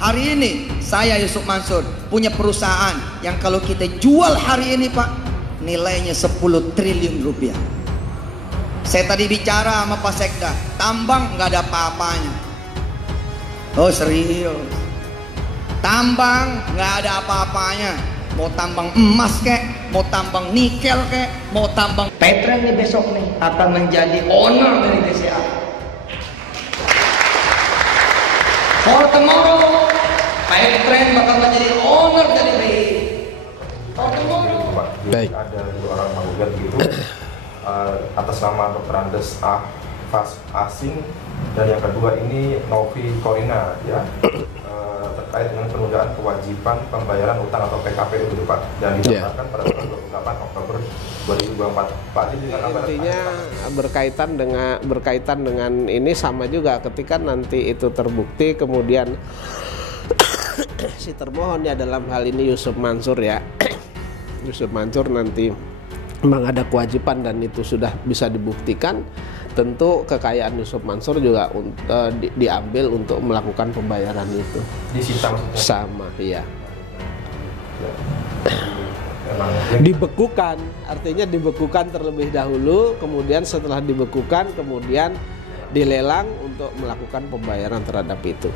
Hari ini saya Yusuf Mansur punya perusahaan yang kalau kita jual hari ini Pak, nilainya 10 triliun rupiah. Saya tadi bicara sama Pak Sekda, tambang nggak ada apa-apanya. Oh serius, tambang nggak ada apa-apanya. Mau tambang emas kek, mau tambang nikel kek, mau tambang Petren nih besok nih akan menjadi owner dari TCA. For tomorrow, Petren bakal menjadi owner dari BI. For tomorrow. Baik. Ada 2 orang menggugat gitu atas nama Dr. Andes Asing, dan yang kedua ini Novi Korina ya. Terkait dengan penundaan kewajiban pembayaran utang atau PKPU gitu Pak, dan didaftarkan pada tanggal 28 Oktober 2024. Pak, ini dengan intinya berkaitan dengan ini sama juga ketika nanti itu terbukti, kemudian si termohonnya dalam hal ini Yusuf Mansur ya, Yusuf Mansur nanti memang ada kewajiban dan itu sudah bisa dibuktikan, tentu kekayaan Yusuf Mansur juga diambil untuk melakukan pembayaran itu. disita maksudnya? Sama, iya. Memang Dibekukan, artinya dibekukan terlebih dahulu, kemudian setelah dibekukan, kemudian dilelang untuk melakukan pembayaran terhadap itu.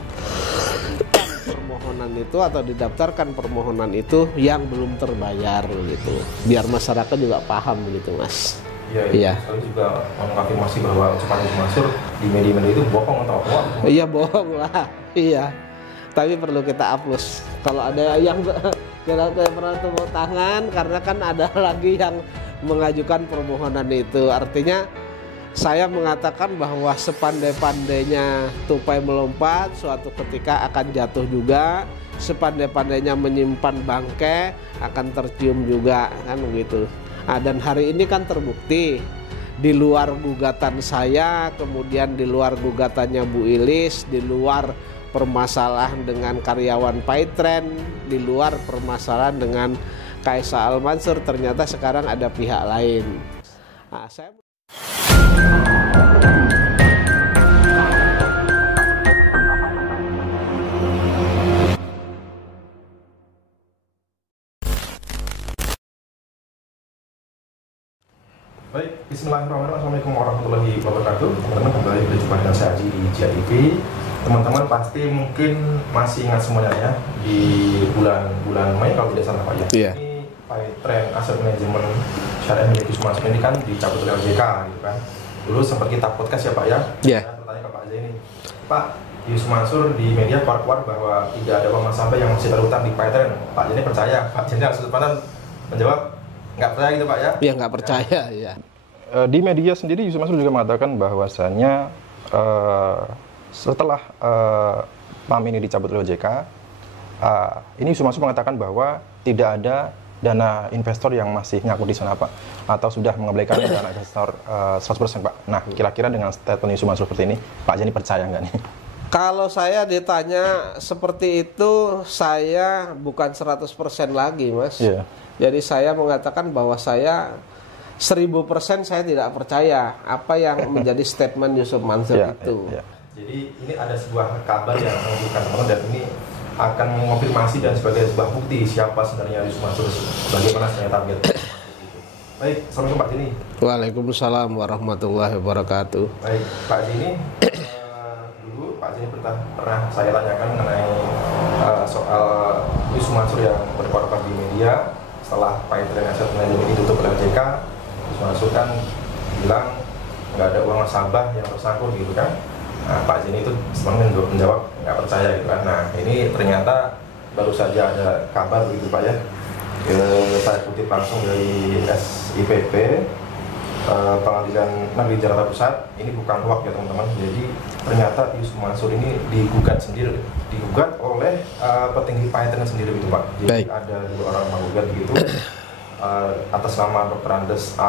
Permohonan itu atau didaftarkan permohonan itu yang belum terbayar gitu, biar masyarakat juga paham begitu Mas. Iya. Saya juga mengafirmasi bahwa ucapan Yusuf Mansur di media-media itu bohong atau hoax. Iya bohong lah, iya. Tapi perlu kita hapus. Kalau ada yang kita pernah tepuk tangan, karena kan ada lagi yang mengajukan permohonan itu. Artinya saya mengatakan bahwa sepandai-pandainya tupai melompat, suatu ketika akan jatuh juga. Sepandai-pandainya menyimpan bangkai, akan tercium juga, kan begitu. Dan hari ini kan terbukti di luar gugatan saya, kemudian di luar gugatannya Bu Ilis, di luar permasalahan dengan karyawan Paitren, di luar permasalahan dengan Kaisa Al-Mansur, ternyata sekarang ada pihak lain. Baik, bismillahirrahmanirrahim. Assalamualaikum warahmatullahi wabarakatuh. Teman-teman, kembali berjumpa dengan saya Haji di Jia TV. Teman-teman pasti mungkin masih ingat semuanya ya, di bulan Mei kalau tidak salah Pak ya. Iya. Ini Paitren Asset Management Syariah milik Yusuf Mansur ini kan dicabut oleh OJK gitu kan. Dulu sempat kita podcast ya Pak ya. Iya. Saya bertanya ke Pak Aja ini, Pak, Yusuf Mansur di media keluar bahwa tidak ada uang nasabah yang masih terutang di Paitren. Pak Jeni percaya? Pak Jeni langsung menjawab nggak percaya gitu Pak ya? Iya, nggak percaya ya. Di media sendiri Yusuf Mansur juga mengatakan bahwasannya setelah PAM ini dicabut oleh OJK, ini Yusuf Mansur mengatakan bahwa tidak ada dana investor yang masih ngakut di sana Pak, atau sudah mengabaikan dana investor 100% Pak. Nah, kira-kira dengan statement Yusuf Mansur seperti ini, Pak Jani percaya nggak nih? Kalau saya ditanya seperti itu, saya bukan 100% lagi Mas. Iya. Jadi saya mengatakan bahwa saya 1000% saya tidak percaya apa yang menjadi statement Yusuf Mansur itu. Jadi ini ada sebuah kabar yang menunjukkan teman-teman, dan ini akan mengonfirmasi dan sebagai sebuah bukti siapa sebenarnya Yusuf Mansur, bagaimana sebenarnya target. Baik, assalamualaikum Pak Jini. Waalaikumsalam warahmatullahi wabarakatuh. Baik, Pak Jini, dulu Pak Jini pernah saya tanyakan mengenai soal Yusuf Mansur yang berkorban di media setelah Paitren Asset Management ini ditutup oleh OJK. Yusuf Mansur kan bilang nggak ada uang nasabah yang tersangkut gitu kan. Nah, Pak Jini itu sebenarnya menjawab nggak percaya gitu kan. Nah, ini ternyata baru saja ada kabar begitu Pak ya. Saya kutip langsung dari SIPP, Pengadilan Negeri Jakarta Pusat. Ini bukan hoax ya teman-teman. Jadi ternyata Yusuf Mansur ini digugat oleh petinggi Paitren sendiri gitu Pak. Jadi Baik. ada 2 orang menggugat begitu atas nama Dr. Andes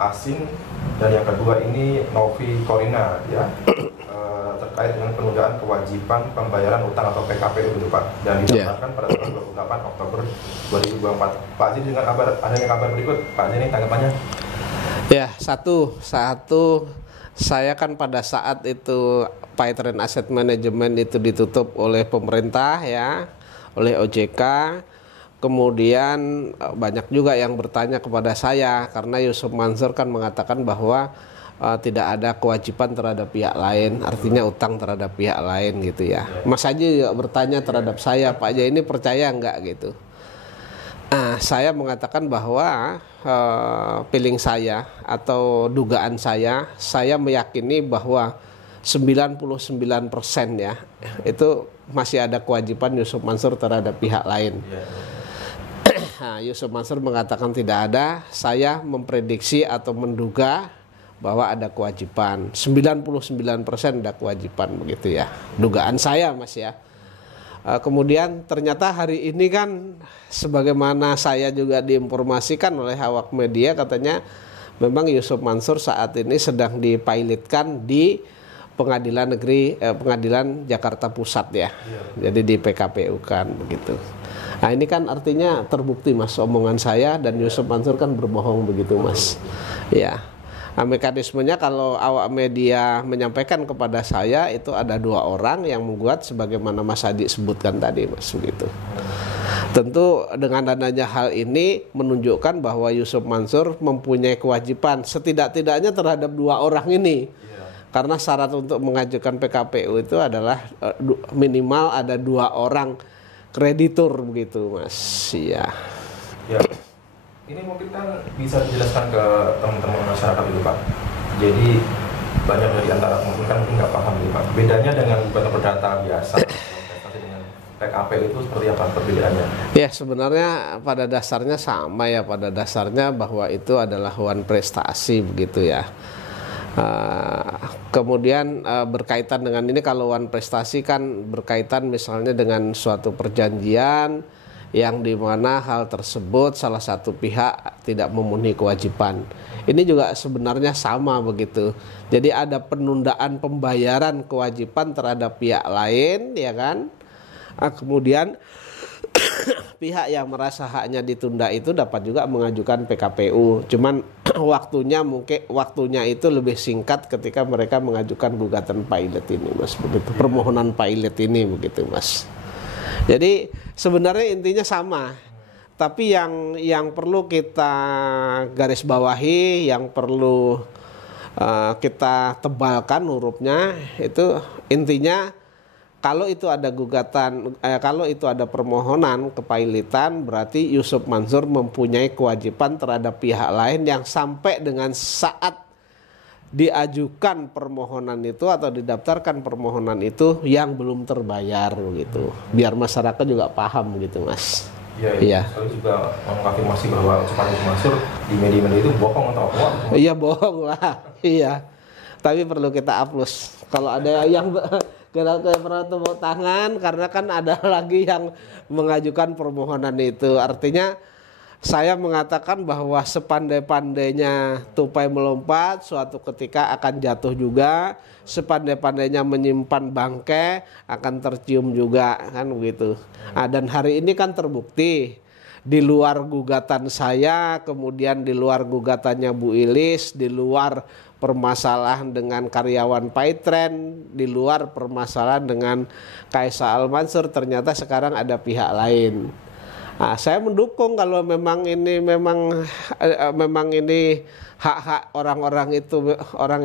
Asing, dan yang kedua ini Novi Korina ya. Terkait dengan penundaan kewajiban pembayaran utang atau PKPU gitu Pak, dan didaftarkan pada tanggal 28 Oktober 2024. Pak Jini, dengan adanya kabar berikut, Pak Jini tanggapannya? Ya, satu Saya kan pada saat itu Paytrend Asset Management itu ditutup oleh pemerintah ya, oleh OJK. Kemudian banyak juga yang bertanya kepada saya karena Yusuf Mansur kan mengatakan bahwa tidak ada kewajiban terhadap pihak lain, artinya utang terhadap pihak lain gitu ya. Mas Haji juga bertanya terhadap saya, Pak Haji ini percaya enggak gitu. Saya mengatakan bahwa feeling saya atau dugaan saya meyakini bahwa 99% ya itu masih ada kewajiban Yusuf Mansur terhadap pihat lain. Yusuf Mansur mengatakan tidak ada, saya memprediksi atau menduga bahwa ada kewajiban. 99% ada kewajiban begitu ya. Dugaan saya Mas ya. Kemudian ternyata hari ini kan sebagaimana saya juga diinformasikan oleh awak media, katanya memang Yusuf Mansur saat ini sedang dipilotkan di pengadilan Jakarta Pusat ya. Jadi di PKPU kan begitu. Nah ini kan artinya terbukti Mas omongan saya dan Yusuf Mansur kan berbohong begitu Mas. Ya. Nah, mekanismenya kalau awak media menyampaikan kepada saya itu ada 2 orang yang membuat sebagaimana Mas Hadi sebutkan tadi Mas begitu. Tentu dengan adanya hal ini menunjukkan bahwa Yusuf Mansur mempunyai kewajiban setidak-tidaknya terhadap 2 orang ini. Karena syarat untuk mengajukan PKPU itu adalah minimal ada 2 orang kreditur begitu Mas. Iya. Ya. Ini mungkin kan bisa dijelaskan ke teman-teman masyarakat itu Pak. Jadi banyak dari antara mungkin kan nggak paham nih Pak. Bedanya dengan gugatan perdata biasa dengan PKPU itu seperti apa perbedaannya? Ya sebenarnya pada dasarnya sama ya, pada dasarnya bahwa itu adalah one prestasi begitu ya. Kemudian berkaitan dengan ini, kalau one prestasi kan berkaitan misalnya dengan suatu perjanjian yang dimana hal tersebut salah satu pihak tidak memenuhi kewajiban. Ini juga sebenarnya sama begitu. Jadi ada penundaan pembayaran kewajiban terhadap pihak lain ya kan. Kemudian pihak yang merasa haknya ditunda itu dapat juga mengajukan PKPU. Cuman waktunya itu lebih singkat ketika mereka mengajukan gugatan pilot ini Mas begitu. Permohonan pilot ini begitu Mas. Jadi sebenarnya intinya sama, tapi yang perlu kita garis bawahi, yang perlu kita tebalkan hurufnya itu intinya kalau itu ada gugatan, kalau itu ada permohonan kepailitan, berarti Yusuf Mansur mempunyai kewajiban terhadap pihak lain yang sampai dengan saat diajukan permohonan itu atau didaftarkan permohonan itu yang belum terbayar gitu. Biar masyarakat juga paham gitu Mas. Iya. Saya juga mengkonfirmasi bahwa ucapan Yusuf Mansur di media-media itu bohong atau apa? Iya bohong lah. Iya. Tapi perlu kita hapus. Kalau ada yang pernah tepuk tangan karena kan ada lagi yang mengajukan permohonan itu. Artinya saya mengatakan bahwa sepandai-pandainya tupai melompat, suatu ketika akan jatuh juga. Sepandai-pandainya menyimpan bangkai, akan tercium juga, kan begitu. Dan hari ini kan terbukti di luar gugatan saya, kemudian di luar gugatannya Bu Ilis, di luar permasalahan dengan karyawan Paytrend, di luar permasalahan dengan Kaisa Al Mansur, ternyata sekarang ada pihak lain. Saya mendukung kalau memang ini hak-hak orang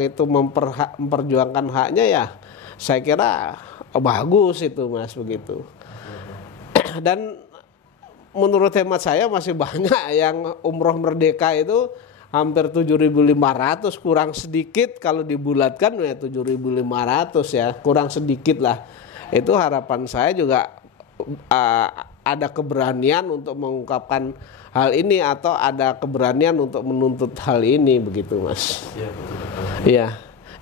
itu memperjuangkan haknya ya. Saya kira bagus itu Mas begitu. Dan menurut hemat saya masih banyak yang umroh merdeka itu hampir 7.500, kurang sedikit kalau dibulatkan ya 7.500 ya, kurang sedikit lah. Itu harapan saya juga ada keberanian untuk mengungkapkan hal ini atau ada keberanian untuk menuntut hal ini begitu Mas. Iya betul. Iya.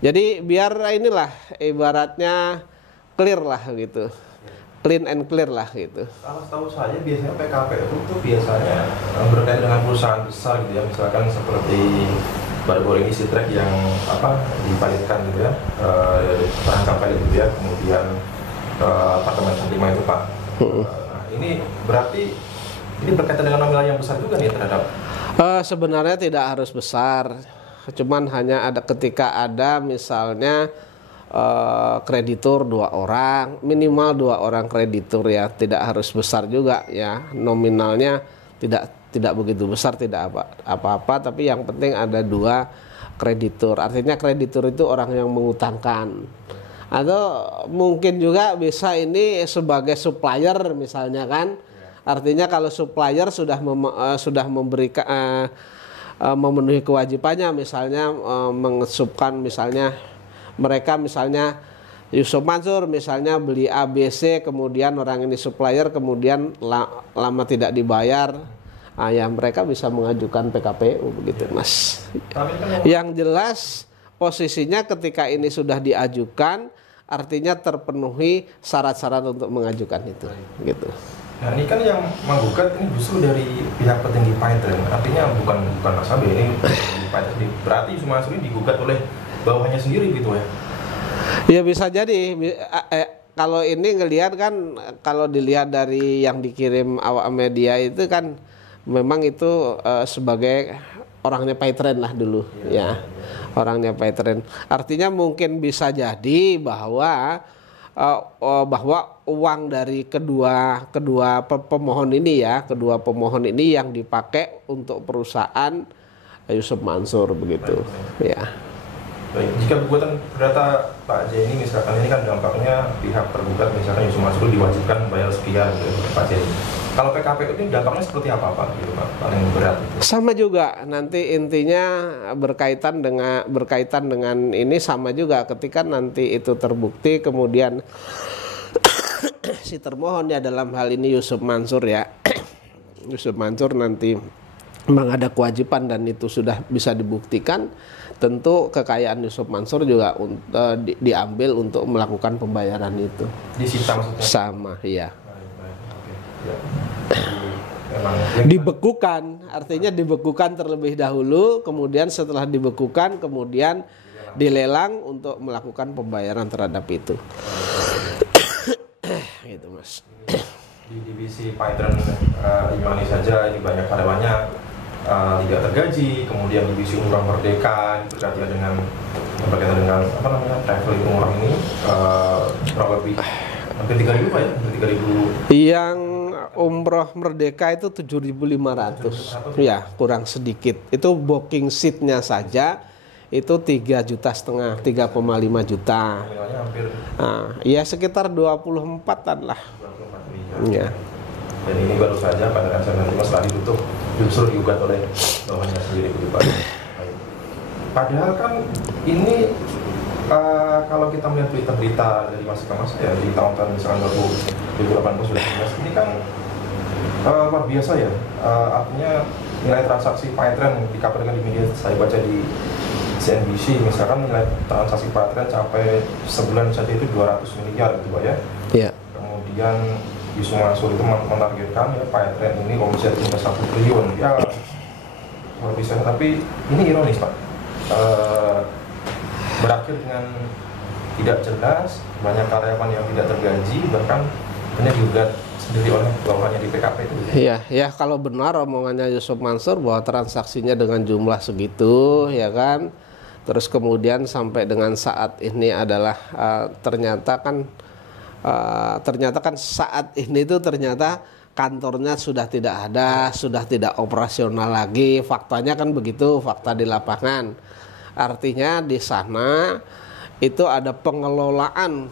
Jadi biar inilah ibaratnya clear lah gitu. Clean and clear lah gitu. Kalau tahu saya biasanya PKPU itu biasanya berkaitan dengan perusahaan besar gitu ya, misalkan seperti baru-baru ini Sitrek yang dipalitkan gitu ya, terancam palit gitu ya, kemudian apartemen 5 itu Pak. Ini berarti ini berkaitan dengan nominal yang besar juga nih terhadap? Sebenarnya tidak harus besar, cuman hanya ada ketika ada misalnya kreditur 2 orang, minimal 2 orang kreditur ya, tidak harus besar juga ya, nominalnya tidak begitu besar, tidak apa-apa, tapi yang penting ada 2 kreditur. Artinya kreditur itu orang yang mengutangkan. Atau mungkin juga bisa ini sebagai supplier misalnya kan. Artinya kalau supplier sudah memberikan memenuhi kewajibannya, misalnya mengesupkan misalnya mereka misalnya Yusuf Mansur misalnya beli ABC, kemudian orang ini supplier kemudian lama tidak dibayar, ya mereka bisa mengajukan PKPU begitu Mas. Yang jelas posisinya ketika ini sudah diajukan artinya terpenuhi syarat-syarat untuk mengajukan itu gitu. Nah ini kan yang menggugat ini justru dari pihak petinggi Paytren, artinya bukan Mas Abe, ini berarti Yusuf Mansur ini digugat oleh bawahannya sendiri gitu ya? Ya bisa jadi. Kalau ini ngelihat kan, kalau dilihat dari yang dikirim awak media itu kan memang itu sebagai orangnya Paytren lah dulu ya. Orangnya Paytren. Artinya mungkin bisa jadi bahwa uang dari kedua pemohon ini ya, kedua pemohon ini yang dipakai untuk perusahaan Yusuf Mansur begitu ya. Baik, jika gugatan perdata Pak Jenny misalkan ini kan dampaknya pihak tergugat misalkan Yusuf Mansur diwajibkan bayar sekian gitu, Pak Jenny. Kalau PKPU ini dampaknya seperti apa Pak? Gitu, Pak? Paling berat. Gitu. Sama juga nanti intinya berkaitan dengan ini sama juga ketika nanti itu terbukti kemudian si termohon ya dalam hal ini Yusuf Mansur ya. Yusuf Mansur nanti memang ada kewajiban dan itu sudah bisa dibuktikan, tentu kekayaan Yusuf Mansur juga diambil untuk melakukan pembayaran itu. Disita maksudnya? Sama, iya. Ya. Dibekukan, artinya dibekukan terlebih dahulu, kemudian setelah dibekukan, kemudian dilelang untuk melakukan pembayaran terhadap itu. Gitu Mas. Di divisi Paytren Imani saja ini banyak karyawannya tidak tergaji, kemudian divisi Umroh Merdeka berkaitan dengan apa namanya traveling umroh ini kurang lebih hampir 3.000 Pak ya, hampir 3.000. Yang Umroh Merdeka itu 7.500 ya, kurang sedikit. Itu booking seatnya saja itu 3,5 juta, 3,5 juta. Nah, ya sekitar 24-an lah. 24 ya. Dan ini baru saja pada ransel nanti setelah ditutup justru digugat oleh bawahannya sendiri begitu Pak. Padahal kan ini kalau kita melihat berita-berita dari masa ke masa ya di tahun-tahun misalkan 2018 ini kan luar biasa ya. Artinya nilai transaksi Paytren dikabarkan di media saya baca di CNBC misalkan nilai transaksi Paytren sampai sebulan saja itu 200 miliar gitu Pak ya. Iya. Kemudian Yusuf Mansur itu menargetkan ya Paytren ini omset 1 triliun ya luar biasa, tapi ini ironis Pak, berakhir dengan tidak jelas, banyak karyawan yang tidak tergaji, bahkan hanya digugat sendiri oleh bawahannya di PKP itu. Iya, ya kalau benar omongannya Yusuf Mansur bahwa transaksinya dengan jumlah segitu, ya kan, terus kemudian sampai dengan saat ini adalah ternyata kan saat ini itu ternyata kantornya sudah tidak ada, sudah tidak operasional lagi. Faktanya kan begitu, fakta di lapangan. Artinya di sana itu ada pengelolaan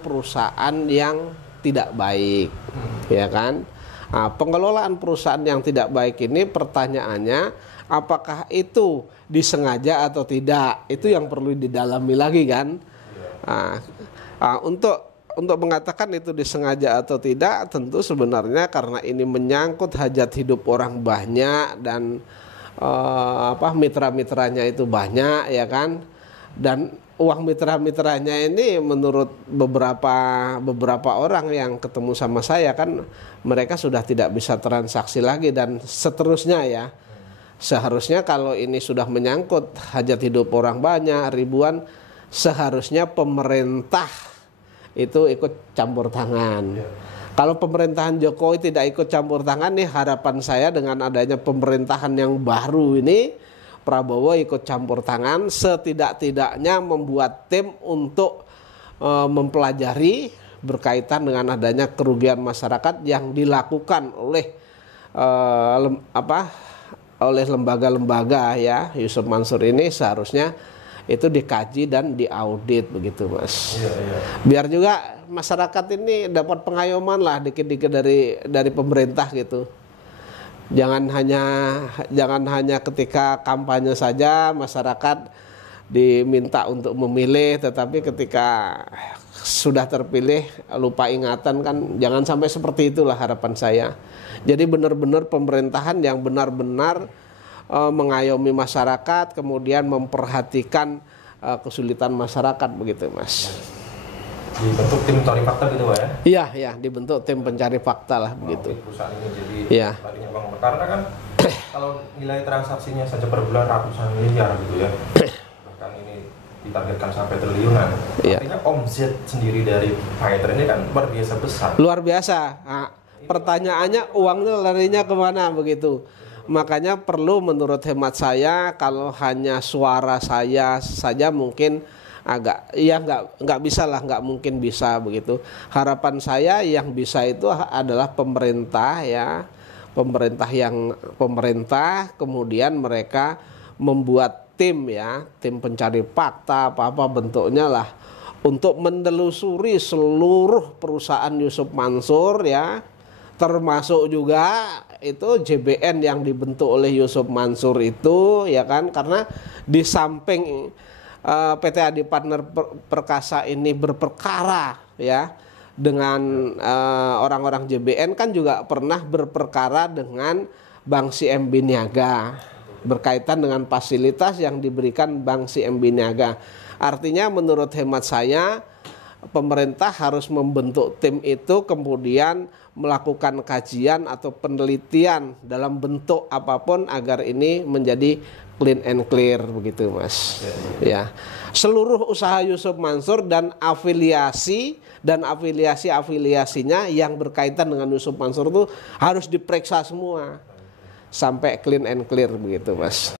perusahaan yang tidak baik, ya kan? Nah, pengelolaan perusahaan yang tidak baik ini pertanyaannya apakah itu disengaja atau tidak? Itu yang perlu didalami lagi kan? Untuk mengatakan itu disengaja atau tidak, tentu sebenarnya karena ini menyangkut hajat hidup orang banyak dan mitra-mitranya itu banyak, ya kan, dan uang mitra-mitranya ini menurut beberapa orang yang ketemu sama saya kan mereka sudah tidak bisa transaksi lagi dan seterusnya ya. Seharusnya kalau ini sudah menyangkut hajat hidup orang banyak ribuan, seharusnya pemerintah itu ikut campur tangan. Kalau pemerintahan Jokowi tidak ikut campur tangan nih, harapan saya dengan adanya pemerintahan yang baru ini, Prabowo ikut campur tangan, setidak-tidaknya membuat tim untuk mempelajari berkaitan dengan adanya kerugian masyarakat yang dilakukan oleh oleh lembaga-lembaga ya. Yusuf Mansur ini seharusnya itu dikaji dan diaudit begitu, Mas. Iya, iya. Biar juga masyarakat ini dapat pengayoman lah dikit-dikit dari pemerintah gitu. Jangan hanya ketika kampanye saja masyarakat diminta untuk memilih, tetapi ketika sudah terpilih lupa ingatan, kan jangan sampai seperti itulah harapan saya. Jadi benar-benar pemerintahan yang benar-benar mengayomi masyarakat, kemudian memperhatikan kesulitan masyarakat begitu, Mas. Dibentuk tim pencari fakta gitu Pak ya? Iya, ya, dibentuk tim pencari fakta lah begitu. Perusahaan ini jadi Iya. tadinya Bang, karena kan kalau nilai transaksinya saja per bulan ratusan miliar gitu ya. Bahkan ini ditargetkan sampai triliunan. Iya. Artinya omset sendiri dari fighter ini kan luar biasa besar. Luar biasa. Nah, pertanyaannya uangnya larinya kemana begitu? Makanya perlu menurut hemat saya, kalau hanya suara saya saja mungkin agak nggak bisa lah, nggak mungkin bisa begitu. Harapan saya yang bisa itu adalah pemerintah ya, pemerintah kemudian mereka membuat tim ya, tim pencari fakta apa bentuknya lah, untuk menelusuri seluruh perusahaan Yusuf Mansur ya, termasuk juga itu JBN yang dibentuk oleh Yusuf Mansur itu ya kan, karena di samping PT Adi Partner Perkasa ini berperkara ya dengan orang-orang JBN, kan juga pernah berperkara dengan Bank CMB Niaga berkaitan dengan fasilitas yang diberikan Bank CMB Niaga. Artinya menurut hemat saya pemerintah harus membentuk tim itu, kemudian melakukan kajian atau penelitian dalam bentuk apapun agar ini menjadi clean and clear begitu, Mas. Ya. Seluruh usaha Yusuf Mansur dan afiliasinya yang berkaitan dengan Yusuf Mansur itu harus diperiksa semua sampai clean and clear begitu, Mas.